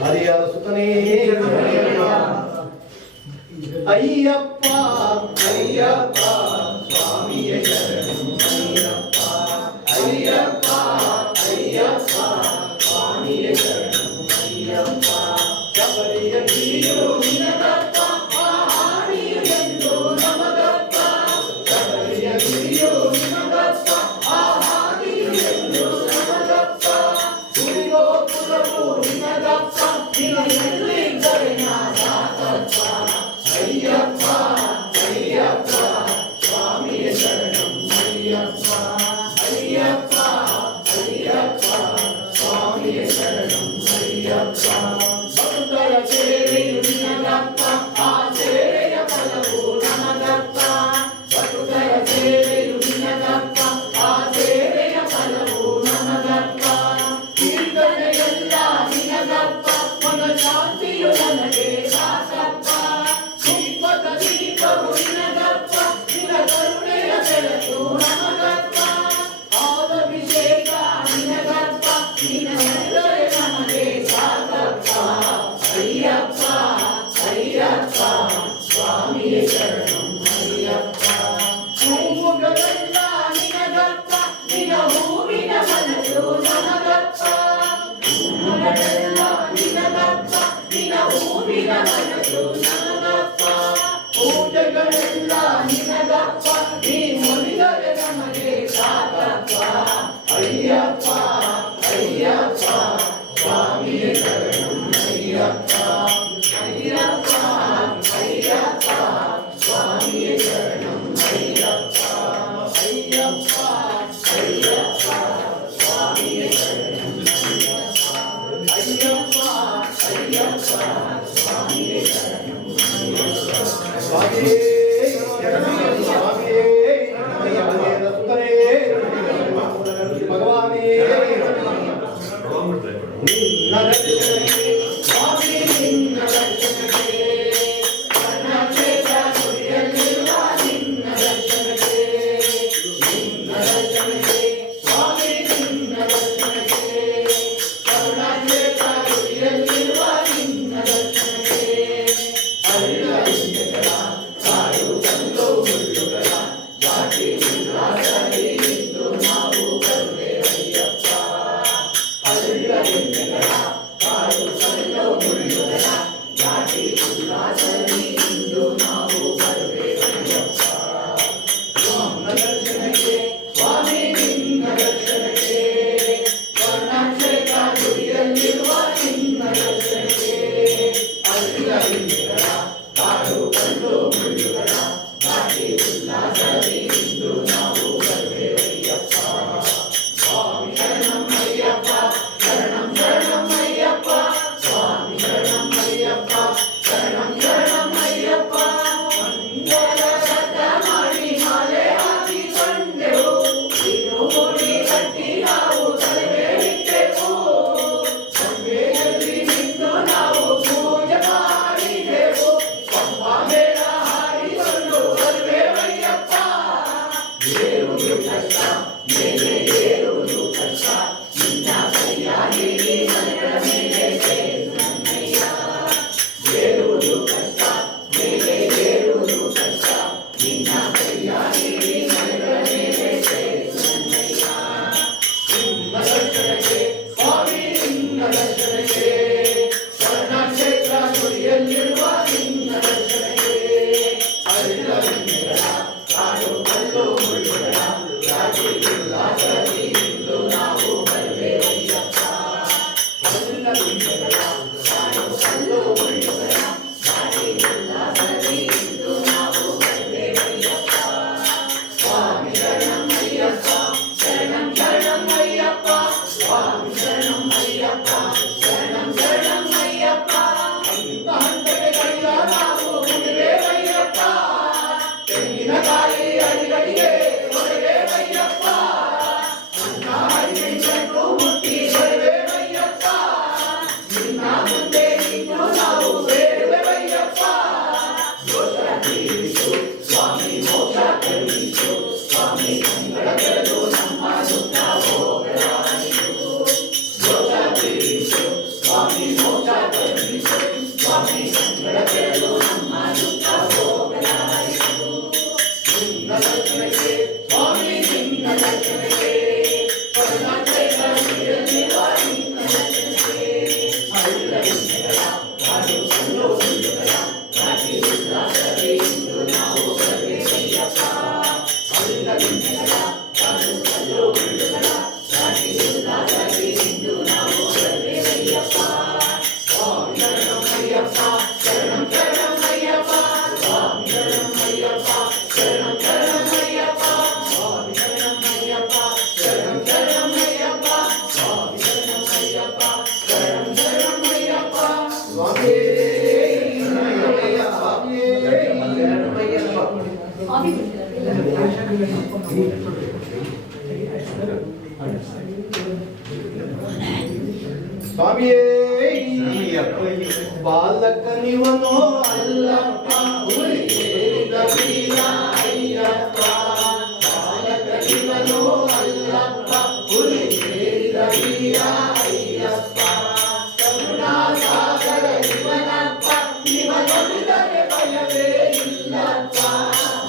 ಹರಿಹರ ಸುತನೇ ಅಯ್ಯಪ್ಪ ಅಯ್ಯಪ್ಪ ಸ್ವಾಮಿಯ ಶರಣು ಅಯ್ಯಪ್ಪ ಅಯ್ಯಪ್ಪ ಅಯ್ಯಪ್ಪ ಸ್ವಾಮಿಯ ಶರಣು ಅಯ್ಯಪ್ಪ ಶಬರಿಯ ಗಿರಿಯು ನಿನಗಪ್ಪ ಹಾಡಿಯು ಎಂದು ನಮಗಪ್ಪ ಶಬರಿಯ ಗಿರಿಯು ನಿನಗಪ್ಪ ಹಾಡಿಯು ಎಂದು ನಮಗಪ್ಪ ಗುರಿಗೋಪುರವು ನಿನಗಪ್ಪ ನಿನಗೆಲ್ಲಿದ್ದರೆ ನಾಸಾಕಪ್ಪ ಅಯ್ಯಪ್ಪ ಅಯ್ಯಪ್ಪ ಸ್ವಾಮಿಯ ಶರಣಂ ಅಯ್ಯಪ್ಪ ಅಯ್ಯಪ್ಪ ಅಯ್ಯಪ್ಪ ಸ್ವಾಮಿಯ ಶರಣಂ ಅಯ್ಯಪ್ಪ ಭಕ್ತರ ಸೇವೆಯು ನಿನಗಪ್ಪ ಆ ಸೇವೆಯ ಫಲವು ನಮಗಪ್ಪ ಭಕ್ತರ ಸೇವೆಯು ನಿನಗಪ್ಪ ಆ ಸೇವೆಯ ಫಲವು ನಮಗಪ್ಪ ಕೀರ್ತನೆಯೆಲ್ಲ ನಿನಗಪ್ಪ ಮನ ಶಾಂತಿಯು ನನಗೆ ಸಾಕಪ್ಪ ದೀಪವು ನಿನಗಪ್ಪ ನಿನ ಕರುಣೆಯ ಬೆಳಕು ನಮಗಪ್ಪ ಆದಭಿಷೇಕ ನಿನಗಪ್ಪ ನಿನ ನಡೆದರೆ ನಮಗೆ ಸಾಕಪ್ಪ ಅಯ್ಯಪ್ಪ ಅಯ್ಯಪ್ಪ ಸ್ವಾಮಿಯ ಶರಣಂ ಅಯ್ಯಪ್ಪ ಹೂವುಗಳೆಲ್ಲ ನಿನಗಪ್ಪ ನಿನ ಹೂವಿನ ಮನಸ್ಸು ನಮಗಪ್ಪ ನಮಗಪ್ಪ ಪೂಜೆಗಳೆಲ್ಲ ನಿನಗಪ್ಪ ನೀ ಮುನಿದರೆ ನಮಗೆ ಸಾಕಪ್ಪ ಅಯ್ಯಪ್ಪ ಅಯ್ಯಪ್ಪ ಸ್ವಾಮಿಯೇ ಶರಣಂ ಅಯ್ಯಪ್ಪ ಅಯ್ಯಪ್ಪ ಅಯ್ಯಪ್ಪ ಸ್ವಾಮಿಯೇ ಶರಣಂ ಅಯ್ಯಪ್ಪ ಅಯ್ಯಪ್ಪ ಅಯ್ಯಪ್ಪ ಸ್ವಾಮಿಯೇ ಶರಣಂ ಅಯ್ಯಪ್ಪ ಅಯ್ಯಪ್ಪ ಸ್ವಾಮಿಯೇ ಶರಣಂ ಸ್ವಾಮಿಯೇ ಸ್ವಾಮಿಯೇ ಸುಂದರೇ ಭಗವಾನೇ ನಿನ್ನ ದರ್ಶನಕ್ಕೆ ಸ್ವಾಮಿ ನಿನ್ನ ದರ್ಶನಕ್ಕೆ ಕರ್ಣಕ್ಷೇತ್ರ ಗುಡಿಯಲ್ಲಿರುವ ನಿನ್ನ ದರ್ಶನಕ್ಕೆ ಸ್ವಾಮಿ ನಿನ್ನ ದರ್ಶನಕ್ಕೆ ಕರ್ಣಕ್ಷೇತ್ರ ಗುಡಿಯಲ್ಲಿರುವ ನಿನ್ನ ದರ್ಶನಕ್ಕೆ ಹರಿಹರ ಕಾಡು ಕಂದು ಮುಳ್ಳುಗಳ ದಾಟಿ ಉಲ್ಲಾಸದಲ್ಲಿ ಇಂದು ನಾವು ಬರುವೆವಯ್ಯಪ್ಪ ಹರಿಹರ ಕಾಡು ಕಂದು ಮುಳ್ಳುಗಳ ದಾಟಿ ಉಲ್ಲಾಸದಲ್ಲಿ ಇಂದು ನಾವು ಬರುವೆವಯ್ಯಪ್ಪ ಸ್ವಾಮಿ ದರ್ಶನಕ್ಕೆ ಸ್ವಾಮಿ ನಿನ್ನ ದರ್ಶನಕ್ಕೆ ಕರ್ಣಕ್ಷೇತ್ರ ಗುಡಿಯಲ್ಲಿರುವ ನಿನ್ನ ದರ್ಶನಕ್ಕೆ ಹರಿಹರ ಕಾಡು ಕಂದು ಮುಳ್ಳುಗಳ ದಾಟಿ ಉಲ್ಲಾಸದಲ್ಲಿ ಇಂದು ನಾವು ಬರುವೆವಯ್ಯಪ್ಪ ಸ್ವಾಮಿ ಶರಣಂ ಅಯ್ಯಪ್ಪ ಶರಣಂ ಶರಣಂ ಅಯ್ಯಪ್ಪ ಸ್ವಾಮಿ ಶರಣಂ ಅಯ್ಯಪ್ಪ ಶರಣಂ ಶರಣಂ ಅಯ್ಯಪ್ಪ ಮಂಗಲ ರಥ ಮಾಡಿ ಮಾಲೆ ಹಾಕಿಕೊಂಡೆವು ಇನ್ನು ಮುಡಿ ಕಟ್ಟಿ ನಾವು ತಲೆಮೇಲಿಟ್ಟೆವು ಸಂಜೆಯಲ್ಲಿ ನಿಂತು ನಾವು ಪೂಜೆ ಮಾಡಿದೆವು ಪಂಬಾ ಮೇಳ ಹಾಡಿಕೊಂಡು ಬರುವೆವಯ್ಯಪ್ಪ ಏರುವುದು ಕಷ್ಟ ಮೇಲೆ ಏರುವುದು ಕಷ್ಟ ನಿನ್ನ ಕೈಯ ಹಿಡಿ ಮನೆಗಳ ಮೇಲೆ ಸೇರು ನನ್ನಯ್ಯ ಏರುವುದು ಕಷ್ಟ ಮೇಲೆ ಏರುವುದು ಕಷ್ಟ ನಿನ್ನ ಕೈಯ ಹಿಡಿ ಮನೆಗಳ ಮೇಲೆ ಸೇರು ನನ್ನಯ್ಯ ನಿನ್ನ ದರ್ಶನಕ್ಕೆ ಸ್ವಾಮಿ ನಿನ್ನ ದರ್ಶನಕ್ಕೆ ಕರ್ಣಕ್ಷೇತ್ರ ಗುಡಿಯಲ್ಲಿರುವ ನಿನ್ನ ದರ್ಶನಕ್ಕೆ ಹರಿಹರ ಕಾಡು ಕಲ್ಲು ಮುಳ್ಳುಗಳ ದಾಟಿ ಉಲ್ಲಾಸದಲ್ಲಿ ಇಂದು ನಾವು ಬರುವೆವಯ್ಯಪ್ಪ ಹರಿಹರ ಕಾಡು ಕಲ್ಲು ಮುಳ್ಳುಗಳ ದಾಟಿ ಉಲ್ಲಾಸದಲ್ಲಿ ಇಂದು ನಾವು ಬರುವೆವಯ್ಯಪ್ಪ ಸ್ವಾಮಿ ಶರಣಂ ಅಯ್ಯಪ್ಪ ಶರಣಂ ಶರಣಂ ಅಯ್ಯಪ್ಪ ಸ್ವಾಮಿ ಶರಣಂ ಅಯ್ಯಪ್ಪ ಶರಣಂ ಶರಣಂ ಅಯ್ಯಪ್ಪ ಹಂತ ಹಂತಕ್ಕೆ ಕೈಯ ನಾವು ಮುಗಿವೆವಯ್ಯಪ್ಪ ತೆಂಗಿನಕಾಯಿ ಅಡಿಗಡಿಗೆ ಹೊಡೆವೆವಯ್ಯಪ್ಪ ಅನ್ನ ಹರಿಗೆಂಟು ಮುಟ್ಟಿ ಬರುವೆವಯ್ಯಪ್ಪ ನಿನ್ನ ಮುಂದೆ ನಿಂತು ನಾವು ಬೇಡುವೆವಯ್ಯಪ್ಪ ದೋಷ ತೀರಿಸು ಸ್ವಾಮಿ ಮೋಕ್ಷ ಕರುಣಿಸು ಸ್ವಾಮಿ ಕಂಗಳ ತೆರೆದು ನಮ್ಮ ದುಃಖ ಹೋಗಲಾಡಿಸು ದೋಷ ತೀರಿಸು ಸ್ವಾಮಿ ಮೋಕ್ಷ ಕರುಣಿಸು ಸ್ವಾಮಿ ಕಂಗಳ ತೆರೆದು ನಮ್ಮ ದುಃಖ ಹೋಗಲಾಡಿಸು ನಿನ್ನ ದರ್ಶನಕ್ಕೆ ಸ್ವಾಮಿ ನಿನ್ನ ದರ್ಶನಕ್ಕೆ ಕರ್ಣಕ್ಷೇತ್ರ ಗುಡಿಯಲ್ಲಿರುವ ನಿನ್ನ ದರ್ಶನಕ್ಕೆ ಹರಿಹರ ಕಾಡು ಕಲ್ಲು ಮುಳ್ಳುಗಳ ದಾಟಿ ಉಲ್ಲಾಸದಲ್ಲಿ ಇಂದು ನಾವು ಬರುವೆವಯ್ಯಪ್ಪ ಹರಿಹರ ಕಾಡು ಕಲ್ಲು ಮುಳ್ಳುಗಳ ದಾಟಿ ಉಲ್ಲಾಸದಲ್ಲಿ ಇಂದು ನಾವು ಬರುವೆವಯ್ಯಪ್ಪ ಸ್ವಾಮಿ ಶರಣಂ ಅಯ್ಯಪ್ಪ ಶರಣಂ ಶರಣಂ ಅಯ್ಯಪ್ಪ ಸ್ವಾಮಿ ಶರಣಂ ಅಯ್ಯಪ್ಪ ಶರಣಂ ಶರಣಂ ಅಯ್ಯಪ್ಪ ಸ್ವಾಮಿ ಶರಣಂ ಅಯ್ಯಪ್ಪ ಶರಣಂ ಶರಣಂ ಅಯ್ಯಪ್ಪ ಸ್ವಾಮಿ ಶರಣಂ ಅಯ್ಯಪ್ಪ ಶರಣಂ ಶರಣಂ ಅಯ್ಯಪ್ಪ ಸ್ವಾಮಿಯೇ ಸ್ವಾಮಿಯೇ ಬಾಲಕನಿವನೋ ಅಲ್ಲಪ್ಪ ಹುಲಿ ಏರಿದ ಬೀರ ಅಯ್ಯಪ್ಪ ಬಾಲಕನಿವನೋ ಅಲ್ಲಪ್ಪ ಹುಲಿ ಏರಿದ ಬೀರ ಅಯ್ಯಪ್ಪ ಕರುಣಾಸಾಗರ ಇವನಪ್ಪ ಇವನೊಲಿದರೆ ಭಯವೇ ಇಲ್ಲಪ್ಪ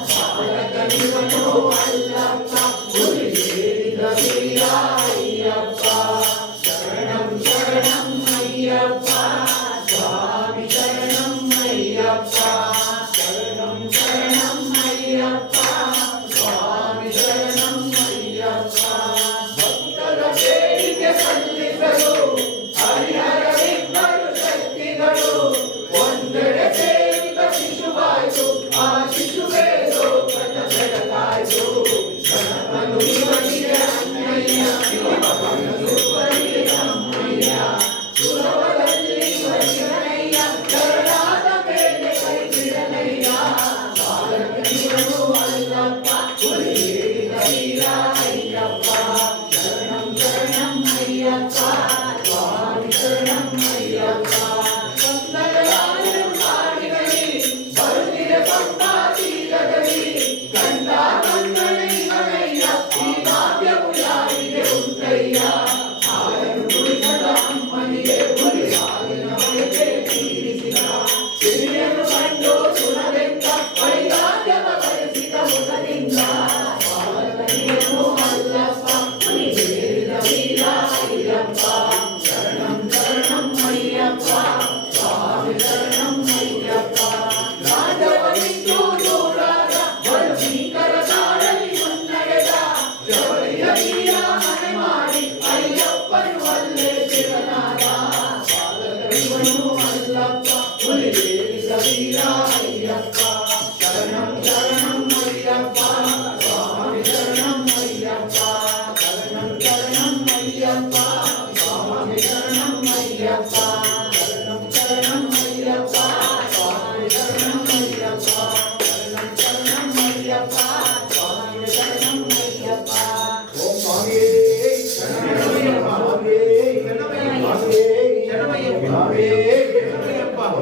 ಬಾಲಕನಿವನೋ ಅಲ್ಲಪ್ಪ ಹುಲಿ ಏರಿದ ಬೀರ ಅಯ್ಯಪ್ಪ ಶರಣಂ ಶರಣಂ ಅಯ್ಯಪ್ಪ ಸ್ವಾಮಿ ಶರಣಂ ಅಯ್ಯಪ್ಪ ಅಯ್ಯಪ್ಪ ಶರಣಂ ಶರಣಂ ಅಯ್ಯಪ್ಪ ಸ್ವಾಮಿ ಶರಣಂ ಅಯ್ಯಪ್ಪ ಶರಣಂ ಶರಣಂ ಅಯ್ಯಪ್ಪ ಸ್ವಾಮಿ ಶರಣಂ ಅಯ್ಯಪ್ಪ ಓಂ ಸ್ವಾಮಿ ಶರಣಮಯ್ಯಪ್ಪ ಸ್ವಾಮಿ ಶರಣಮಯ್ಯಪ್ಪ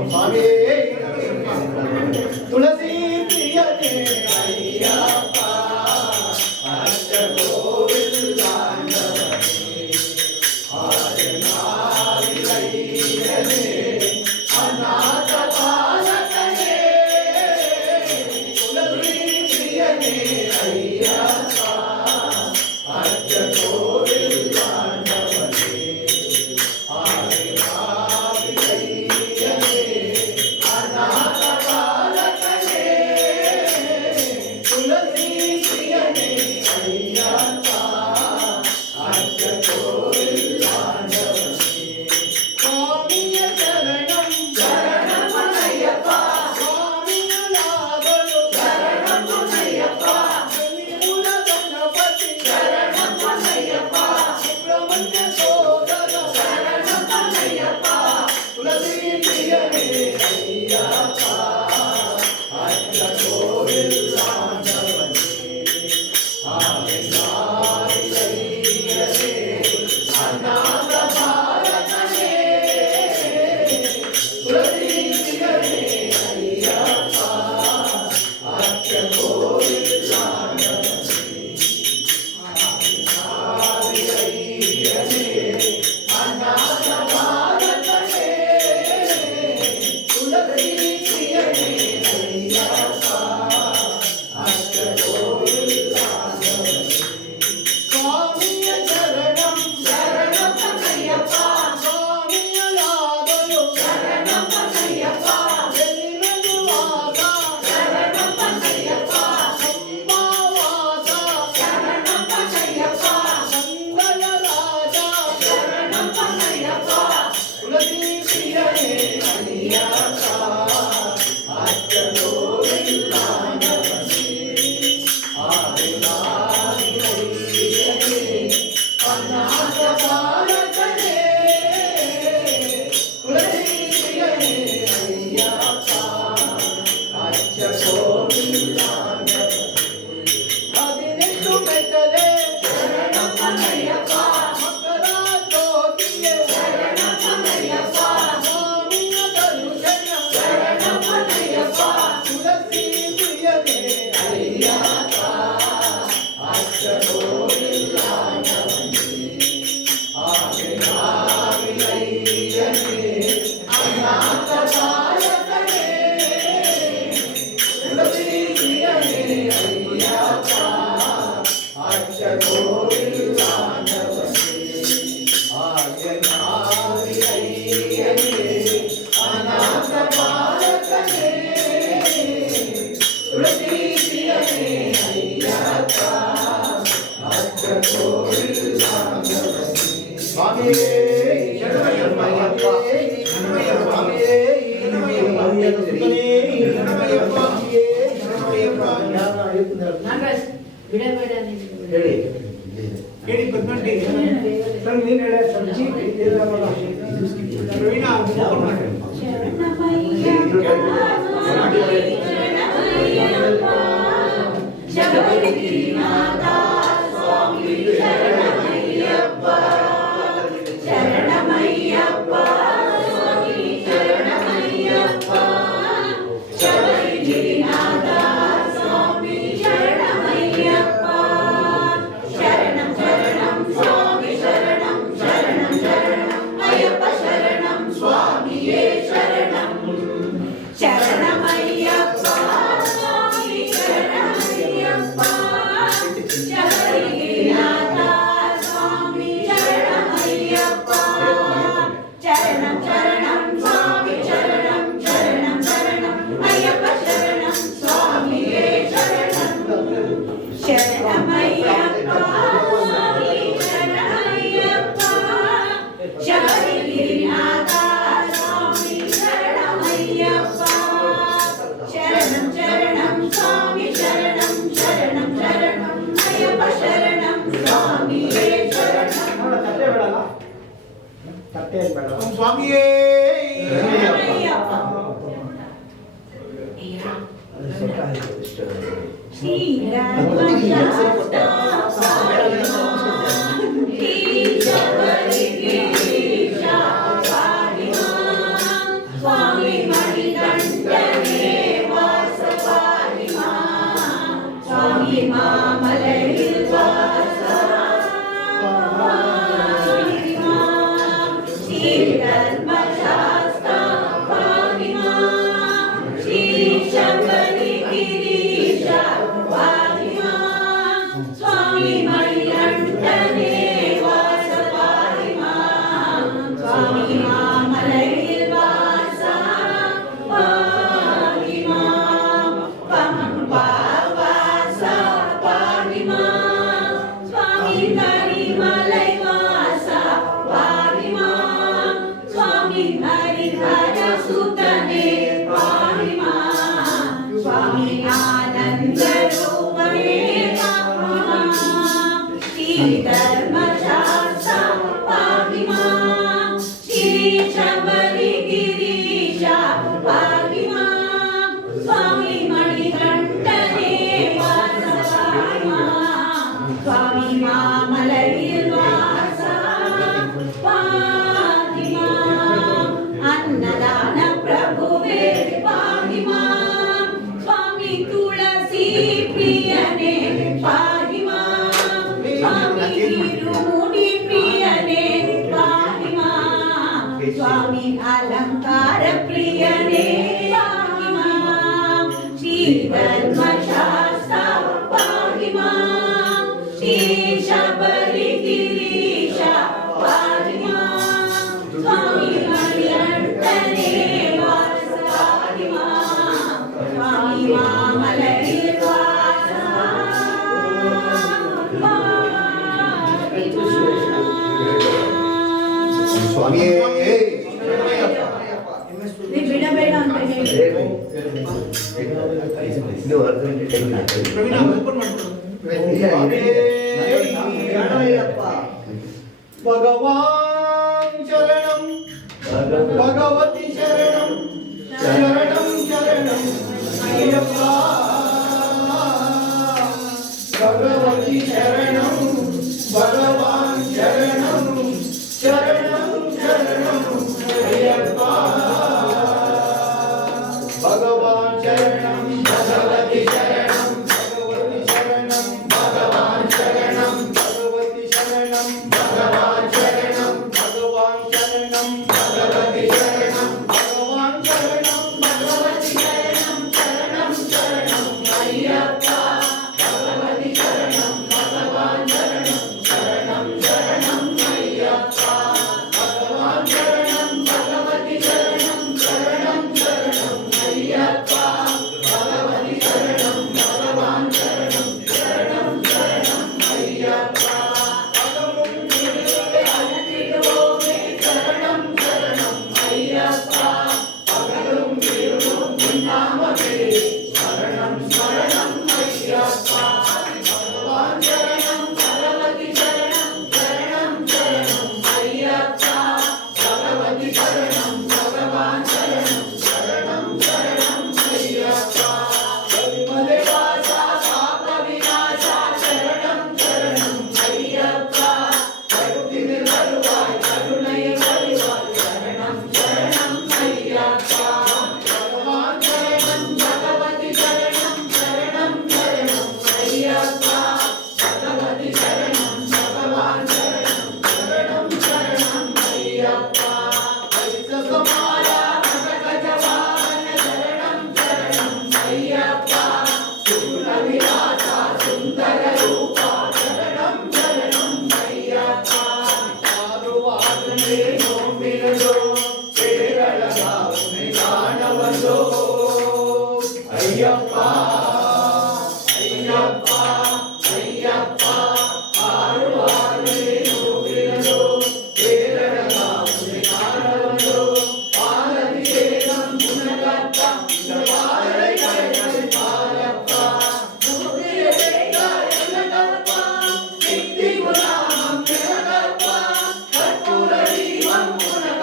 ಸ್ವಾಮಿ ತುಳಸಿ ಪ್ರಿಯನೇ ಅಯ್ಯಪ್ಪ ಅಷ್ಟ ಗೋವಿಂದಾಂಡವನೇ ಆದಿನಾದಿಲೈಯನೇ ಅನಾಥ ಪಾಲಕನೇ ತುಳಸಿ ಪ್ರಿಯನೇ ಅಯ್ಯಪ್ಪ ಅಷ್ಟ ಗೋವಿಂದಾಂಡವನೇ ಆದಿನಾದಿಲೈಯನೇ ಅನಾಥ ಪಾಲಕನೇ ತುಳಸಿ ಪ್ರಿಯನೇ ಅಯ್ಯಪ್ಪ ಅಷ್ಟ ಗೋವಿಂದಾಂಡವನೇ ಸ್ವಾಮಿಯ ಶರಣಂ ಶರಣಮಯ್ಯಪ್ಪ ಸ್ವಾಮಿಯಲಾಗಲು ಶರಣಮಯ್ಯಪ್ಪ ಮೂಲ ಗಣಪತಿ ಶರಣಮಯ್ಯಪ್ಪ ಸುಬ್ರಹ್ಮಣ್ಯ ಸೋದರ ಶರಣಮಯ್ಯಪ್ಪ ತುಳಸಿ ಪ್ರಿಯನೇ ಅಯ್ಯಪ್ಪ ಅಷ್ಟ ಗೋವಿಂದಾಂಡವನೇ ಆದಿನಾದಿಲೈಯನೇ ಅನಾಥ ಪಾಲಕನೇ ತುಳಸಿ ಪ್ರಿಯನೇ ಅಯ್ಯಪ್ಪ ಅಷ್ಟ ಗೋವಿಂದಾಂಡವನೇ ಆದಿನಾದಿಲೈಯನೇ ಅನಾಥ ಪಾಲಕನೇ ತುಳಸಿ ಪ್ರಿಯನೇ ಅಯ್ಯಪ್ಪ ಅಷ್ಟ ಗೋವಿಂದಾಂಡವನೇ ಸ್ವಾಮಿಯ ಶರಣಂ ಶರಣಮಯ್ಯಪ್ಪ ಸ್ವಾಮಿಯಲಾಗಲು ಶರಣಮಯ್ಯಪ್ಪ ಎಲ್ಲಿರುವಾಗ ಶರಣಮಯ್ಯಪ್ಪ ಸಂಭಾವಾಸ ಶರಣಮಯ್ಯಪ್ಪ ಮಂಗಳ ರಾಜ ಶರಣಮಯ್ಯಪ್ಪ ತುಳಸಿ ಪ್ರಿಯನೇ ಅಯ್ಯಪ್ಪ ಅಷ್ಟ ಗೋವಿಂದಾಂಡವನೇ ಆದಿನಾದಿಲೈಯನೇ ಅನಾಥ ಪಾಲಕನೇ ತುಳಸಿ ಪ್ರಿಯನೇ ಅಯ್ಯಪ್ಪ ಅಷ್ಟ ಗೋವಿಂದಾಂಡವನೇ 18 ಮೆಟ್ಟಲೆ ಶರಣಮಯ್ಯಪ್ಪ ಮಕರ ಜ್ಯೋತಿಗೆ ಶರಣಮಯ್ಯಪ್ಪ ಸ್ವಾಮಿಯ ದರ್ಶನ ಶರಣಮಯ್ಯಪ್ಪ ತುಳಸಿ ಪ್ರಿಯನೇ ಅಯ್ಯಪ್ಪ ಅಷ್ಟ ಗೋವಿಂದಾಂಡವನೇ ಆದಿನಾದಿಲೈಯನೇ ಅನಾಥ ಪಾಲಕನೇ ತುಳಸಿ ಪ್ರಿಯನೇ ಅಯ್ಯಪ್ಪ ಅಷ್ಟ ಗೋವಿಂದಾಂಡವನೇ ಆದಿನಾದಿಲೈಯನೇ ಅನಾಥ ಪಾಲಕನೇ ತುಳಸಿ ಪ್ರಿಯನೇ ಅಯ್ಯಪ್ಪ ಅಷ್ಟ ಗೋವಿಂದಾಂಡವನೇ ಸ್ವಾಮಿ ಶರಣಮಯ್ಯಪ್ಪ ಶರಣಮಯ್ಯಪ್ಪ ನಾಗರಾಜ್ ಬಿಡಬೇಡ ನೀನು ಹೇಳಿ ಹೇಳಿ ಪದ್ಮಂಟಿ ಸರ್ ನೀನು ಹೇಳ ಸಬ್ಜಿ ಇಲ್ಲ ಪ್ರವೀಣ ಶರಣಮಯ್ಯಪ್ಪ ಸ್ವಾಮಿ ಶರಣಮಯ್ಯಪ್ಪ ಶರಣಮಯ್ಯಪ್ಪ ಸ್ವಾಮಿ ಶರಣಮಯ್ಯಪ್ಪ ಶಬರಿಗಿರಿನಾಥ ಸ್ವಾಮಿ ಶರಣಮಯ್ಯಪ್ಪ ಶರಣಂ ಶರಣಂ ಸ್ವಾಮಿ ಶರಣಂ ಶರಣಂ ಶರಣಂ ಅಯ್ಯಪ್ಪ ಶರಣಂ ಸ್ವಾಮಿಯೇ ಓಂ ಸ್ವಾಮಿಯೇ ಶರಣಮಯ್ಯಪ್ಪ. ಸ್ವಾಮಿ ಮಣಿಕಂಠನೇ ವಾಸ ಪಾಲಿಮಾ ಸ್ವಾಮಿ ಮಾಮಲೆயில் ವಾಸ ಪಾಲಿಮಾ ಶ್ರೀ ಧರ್ಮಶಾಸ್ತ್ರ ಪಾಲಿಮಾ ಶ್ರೀ ಶಬರಿ ಗಿರೀಶ ಪಾಲಿಮಾ ಸ್ವಾಮಿ ಮಣಿಕಂಠನೇ ವಾಸ ಪಾಲಿಮಾ ಸ್ವಾಮಿ ಮಾಮಲೆயில் ವಾಸ ಪಾಲಿಮಾ ಪಂಪಾವಾಸ ಪಾಲಿಮಾ ಸ್ವಾಮಿ ಕರಿಮಲೈ ವಾಸ ಪಾಲಿಮಾ ಸ್ವಾಮಿ ಹರಿಹರ ಸುತನೇ ಪಾಲಿಮಾ ಸ್ವಾಮಿ ಆನಂದ ರೂಪನೇ ಪಾಲಿಮಾ ಶ್ರೀ ಧರ್ಮಶಾಸ್ತ್ರ ಪಾಲಿಮಾ ಶ್ರೀ ಶಬರಿ ಗಿರೀಶ ಪಾಲಿಮಾ ಸ್ವಾಮಿ ಮಣಿಕಂಠನೇ ವಾಸ ಪಾಲಿಮಾ ಸ್ವಾಮಿ ಮಾಮಲೆயில் ವಾಸ ಪಾಲಿಮಾ ಅನ್ನದಾನ ಪ್ರಭುವೇ ಪಾಲಿಮಾ ಸ್ವಾಮಿ ತುಳಸಿ ಪ್ರಿಯನೇ ಪಾಲಿಮಾ ಸ್ವಾಮಿ ತಿರುಮುಡಿ ಪ್ರಿಯನೇ ಪಾಲಿಮಾ ಸ್ವಾಮಿ ಅಲಂಕಾರ ಪ್ರಿಯನೇ ಪಾಲಿಮಾ ಶ್ರೀ ಧರ್ಮಶಾಸ್ತ್ರ ಪಾಲಿಮಾ ಶ್ರೀ ಶಬರಿ ಗಿರೀಶ ಪಾಲಿಮಾ ಸ್ವಾಮಿ ಮಣಿಕಂಠನೇ ವಾಸ ಪಾಲಿಮಾ ಸ್ವಾಮಿ ಮಾಮಲೆயில் ವಾಸ ಸ್ವಾಮಿಯೇ ನೀ ಬಿಡಬೇಡ ಅಂತ ಹೇಳಿ ಇನ್ನೂ ಅರ್ಧ ಟೈಮ್ ಪ್ರವೀಣ ಓಪನ್ ಮಾಡ್ಬಿಡು ಭಗವಾನ್ ಶರಣಂ ಭಗವತಿ ಶರಣಂ ಶರಣಂ ಶರಣಂ ಅಯ್ಯಪ್ಪ ಭಗವತಿ ಶರಣಂ ಭಗವಾನ್ ಶರಣಂ ಶರಣಂ ಶರಣಂ ಅಯ್ಯಪ್ಪ ಭಗವಾನ್ ಶರಣಂ ಭಗವತಿ ಶರಣಂ ಭಗವತಿ ಶರಣಂ ಭಗವಾನ್ ಶರಣಂ ಭಗವತಿ ಶರಣಂ ಭಗವಾನ್ ಶರಣಂ ಭಗವಾನ್ ಶರಣಂ ಭಗವತಿ ಶರಣಂ ಭಗವಾನ್ ಶರಣಂ ಭಗವತಿ ಶರಣಂ ಶರಣಂ ಶರಣಂ ಅಯ್ಯಪ್ಪ ಭಗವತಿ ಶರಣಂ ಭಗವಾನ್ ಶರಣಂ ಶರಣಂ ಶರಣಂ ಅಯ್ಯಪ್ಪ ಭಗವಾನ್ ಶರಣಂ ಭಗವತಿ ಶರಣಂ ಶರಣಂ ಶರಣಂ ಅಯ್ಯಪ್ಪ ಭಗವತಿ ಶರಣಂ ಭಗವಾನ್ ಶರಣಂ ಶರಣಂ ಶರಣಂ ಅಯ್ಯಪ್ಪ ಭಗವಂ ಗುರುವೇ ಅನತಿರುವೋಮೇ ಶರಣಂ ಶರಣಂ ಅಯ್ಯಪ್ಪ ಭಗವಂ ಗುರುವು ನಾಮವೇ ಶರಣಂ ಶರಣಂ ಅಯ್ಯಪ್ಪ ಭಗವಾನ್ ಶರಣಂ ಭಗವತಿ ಶರಣಂ ಶರಣಂ ಶರಣಂ ಅಯ್ಯಪ್ಪ ಭಗವತಿ ಶರಣಂ ಭಗವಾನ್ ಶರಣಂ ಶರಣಂ ಶರಣಂ ಅಯ್ಯಪ್ಪ ಕರಿಮಲೆ ವಾಸ ಪಾಪ ವಿನಾಶ ಶರಣಂ ಶರಣಂ ಅಯ್ಯಪ್ಪ ಕರುತಿನಿ ಬರುವಾಯ್ ಕರುಣೆಯ ಬರುವಾಯ್ ಶರಣಂ ಶರಣಂ ಅಯ್ಯಪ್ಪ ಭಗವಾನ್ ಶರಣಂ ಭಗವತಿ ಶರಣಂ ಶರಣಂ ಶರಣಂ ಅಯ್ಯಪ್ಪ ಭಗವತಿ ಶರಣಂ ಭಗವಾನ್ ಶರಣಂ ಶರಣಂ ಶರಣಂ ಅಯ್ಯಪ್ಪ ಹರಿತ ಸಮಾಲ ಗಜವಾಹನ ಶರಣಂ ಶರಣಂ ಅಯ್ಯಪ್ಪ ಶೂಲ ವಿಲಾಸ ಸುಂದರ ರೂಪ ಶರಣಂ ಶರಣಂ ಅಯ್ಯಪ್ಪ ಆರುವಾಗಲೇ ನೋಡಿರಲು ಕೇರಳ ಭಾವನೆ ಕಾಣವಲ್ಲೋ ಅಯ್ಯಪ್ಪ ಅಯ್ಯಪ್ಪ ಅಯ್ಯಪ್ಪ ಆರುವಾಗಲೇ ನೋಡಿರಲು ಕೇರಳ ಭಾವನೆ ಕಾಣವಲ್ಲೋ ಪಾಲಭಿಷೇಕಂ ಪುನಗಪ್ಪ ಸವಾರೈ ಕೈಕೈ ಪಾಲಪ್ಪ ಮುಕ್ತಿಯ ಬೇಗ ಎನ್ನಗಪ್ಪ ಸಿದ್ಧಿ ಗುಲಾಮಂ ಕೆಳಗಪ್ಪ ಕರ್ಪೂರ ದೀಪಂ ಪುನಗ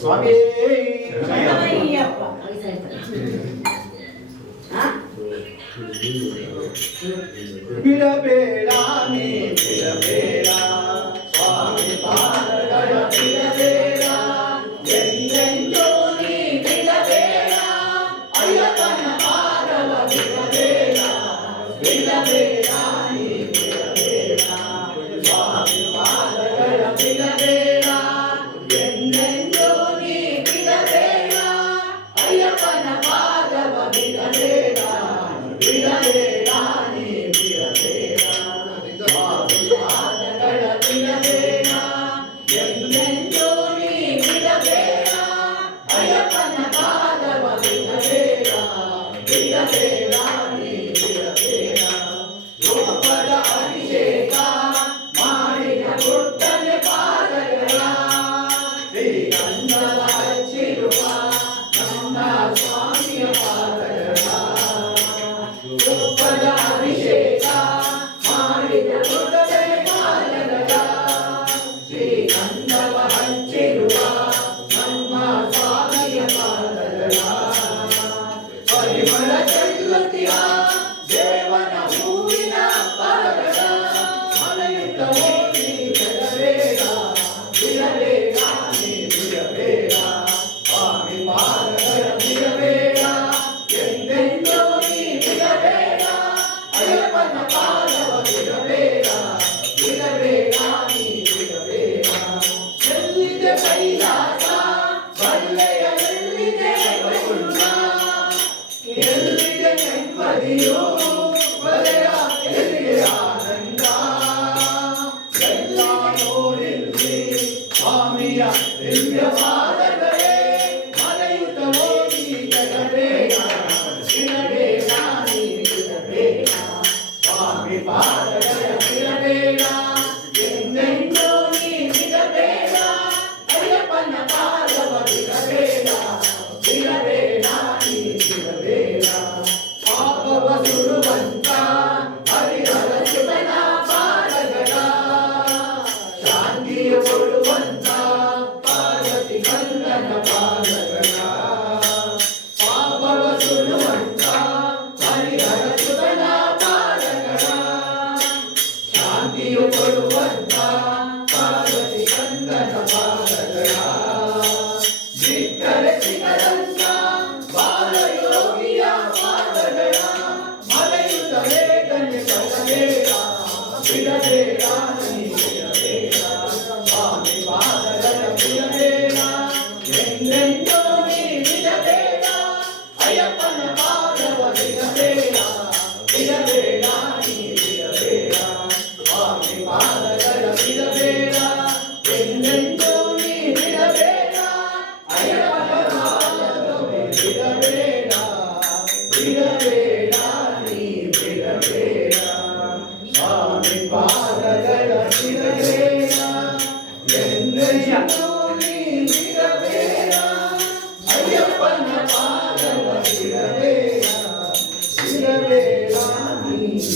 ಸ್ವಾಮಿ ಅಯ್ಯಪ್ಪ ಬಿಡಬೇಡ ನೀ ಬಿಡಬೇಡ ಸ್ವಾಮಿ ಪಾದಗಳ ಬಿಡಬೇಡ ಎಂದೆಂದೂ ನೀ ಬಿಡಬೇಡ ಅಯ್ಯಪ್ಪನ ಪಾದವ ಬಿಡಬೇಡ ಬಿಡಬೇಡ ನೀ ಬಿಡಬೇಡ ಸ್ವಾಮಿ ಪಾದಗಳ ಬಿಡಬೇಡ ಎಂದೆಂದೂ ನೀ ಬಿಡಬೇಡ ಅಯ್ಯಪ್ಪನ ಪಾದವ ಬಿಡಬೇಡ ಬಿಡಬೇಡ ನೀ ಬಿಡಬೇಡ ಸ್ವಾಮಿ ಪಾದಗಳ ಬಿಡಬೇಡ ಎಂದೆಂದೂ ನೀ ಬಿಡಬೇಡ ಅಯ್ಯಪ್ಪನ ಪಾದವ ಬಿಡಬೇಡ ಬಿಡಬೇಡ ನೀ ಬಿಡಬೇಡ ಗೋಪದ ಅಭಿಷೇಕ ಮಾಡಿದ ಗುಡ್ಡನೆ ಪಾದಗಳ ಶ್ರೀಗಂಧವ ಹಚ್ಚಿರುವ ನನ್ನ ಸ್ವಾಮಿಯ ಪಾದಗಳ ಗೋಪದ ಅಭಿಷೇಕ ಮಾಡಿದ ಗುಡ್ಡನೆ ಪಾದಗಳ ಶ್ರೀಗಂಧವ ಹಚ್ಚಿರುವ ನಮ್ಮ ಸ್ವಾಮಿಯ ಪಾದಗಳ ಪರಿಮಳ ಚೆಲ್ಲುತ್ತಿಯ ದೇವನ ಹೂವಿನ ಪಾದಗಳ ಅನಂತ ಹೋಗಿ ಬಿಡಬೇಡ ಬಿಡಬೇಡ ನೀ ಬಿಡಬೇಡ ಸ್ವಾಮಿ ಪಾದಗಳ ಬಿಡಬೇಡ ಎಂದೆಂದೂ ನೀ ಬಿಡಬೇಡ ಅಯ್ಯಪ್ಪನ ಪಾದವ ಬಿಡಬೇಡ ಬಿಡಬೇಡ ನೀ ಬಿಡಬೇಡ ಎಲ್ಲಿದೆ ಕೈಲಾಸ ಬಲ್ಲೆಯ ಎಲ್ಲಿದೆ ವೈಕುಂಠ ಎಲ್ಲಿದೆ ನೆಮ್ಮದಿಯೋ ಬಲೆಯ ಎಲ್ಲಿದೆ ಆನಂದ ಎಲ್ಲ ನೋಡಿಲ್ಲಿ ಸ್ವಾಮಿಯ ದಿವ್ಯ ಪಾದಗಳೇ ಮರೆಯುತ್ತ ಹೋಗಿ ಜಗಬೇಡ ಬಿಡಬೇಡ ನೀ ಬಿಡಬೇಡ ಸ್ವಾಮಿ ಪಾದಗಳ ಬಿಡಬೇಡ ಎಂದೆಂದೂ ನೀ ಬಿಡಬೇಡ ಅಯ್ಯಪ್ಪನ ಪಾದವ ಬಿಡಬೇಡ ಬಿಡಬೇಡ ನೀ ಬಿಡಬೇಡ ಪಾಪವ ಸುಡ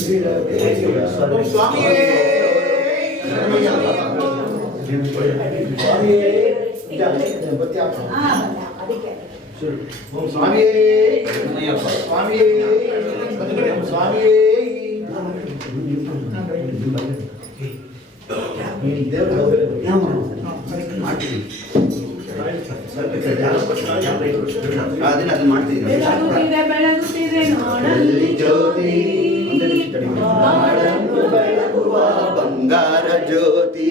ಓಂ ಸ್ವಾಮಿಯೇ ಸ್ವಾಮಿಯೇ ಬತ್ತಿ ಹಾಕು. ಓಂ ಸ್ವಾಮಿಯೇ ಸ್ವಾಮಿಯೇ ಸ್ವಾಮಿಯೇ ಅದನ್ನ ಅದು ಮಾಡ್ತಿದ್ದೀನಿ ಬೆಳಗುತ್ತಿದೆ ಬೆಳಗುತ್ತಿದೆ ನೋಡಲ್ಲಿ ಜ್ಯೋತಿ ನಾಡನ್ನು ಬೆಳಗುವ ಬಂಗಾರ ಜ್ಯೋತಿ